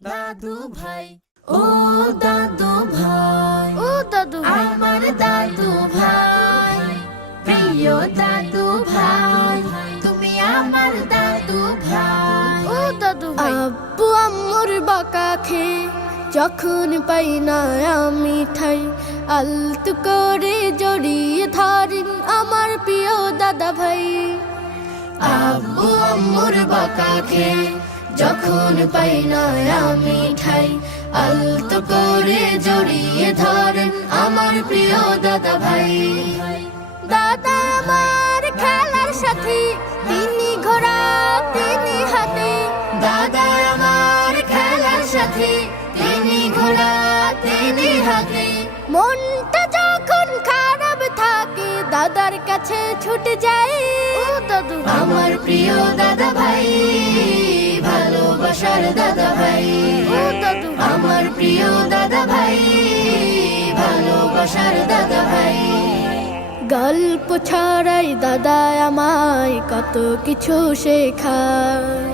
দাদু ভাই, ও দাদু ভাই, ও দাদু ভাই, আমার দাদু ভাই, প্রিয় দাদু ভাই, তুমি আমার দাদু ভাই, ও দাদু ভাই। আব্বু আম্মুর বকা খেয়ে যখন পাই না আমি ঠাই, আলতু করে জড়িয়ে ধরেন আমার প্রিয় দাদা ভাই। আব্বু আম্মুর বকা খেয়ে যখন পাই না আমি ঠাই, আলতো করে জড়িয়ে ধরেন আমার প্রিয় দাদা ভাই। দাদা আমার খেলার সাথী, তিনি ঘোড়া তিনি হাতে। দাদা আমার খেলার সাথে, তিনি ঘোড়া তিনি হাতে। মনটা যখন খারাপ থাকে দাদার কাছে ছুটে যাই, ও দাদু আমার প্রিয় দাদা ভাই, ভালোবাসার দাদা ভাই, ও দাদু আমার প্রিয় দাদা ভাই, ভালোবাসার দাদা ভাই। গল্প ছড়াই দাদা আমায় কত কিছু শেখায়,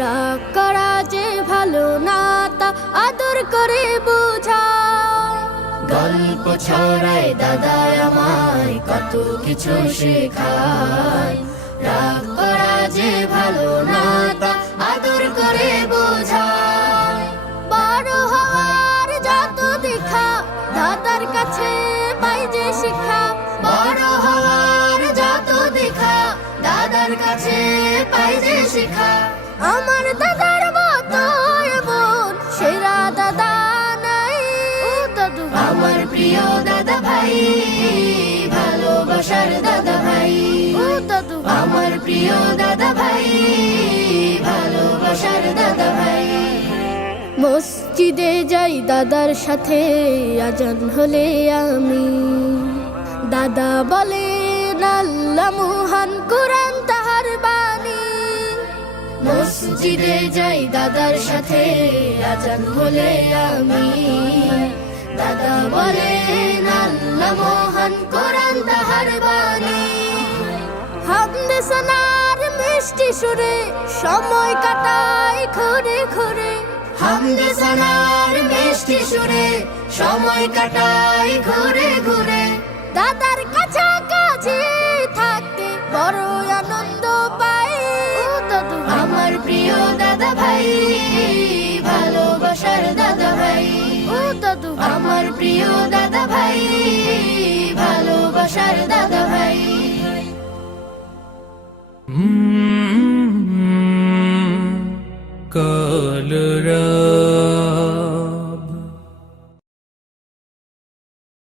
রাগ করা যে ভালো না তা আদর করে বোঝায়। গল্প ছড়ায় দাদা আমায় কত কিছু শেখায়, রাগ করা যে ভালো না তা আদর করে বোঝায়। বড় হওয়ার যত দেখা দাদার কাছে পাই যে শিক্ষা, বড় হওয়ার যত দেখা দাদার কাছে পাই যে শিখা। আমার দাদার মতো এমন সেরা দাদা নাই, ও দাদু আমার প্রিয় দাদা ভাই, ভালোবাসার দাদা ভাই, ও দাদু আমার প্রিয় দাদা ভাই, ভালোবাসার দাদা ভাই। মসজিদে যাই দাদার সাথে আজান হলে আমি, দাদা বলে আল্লাহ মহান কোরআন তাহার বাণী। মসজিদে যাই দাদার সাথে আজান হলে আমি, দাদা বলে আল্লাহ মহান কোরআন তাহার বাণী। হামদে সানার মিষ্টি সুরে সময় কাটাই ঘুরে ঘুরে, হামদে সানার মিষ্টি সুরে সময় কাটাই ঘুরে ঘুরে। দাদার কাছাকাছি থাকতে বড় আনন্দ পাই, ও দাদু আমার প্রিয় দাদা ভাই, ভালোবাসার দাদা ভাই, ও দাদু আমার প্রিয় দাদা ভাই, ভালোবাসার দাদা ভাই। কলরা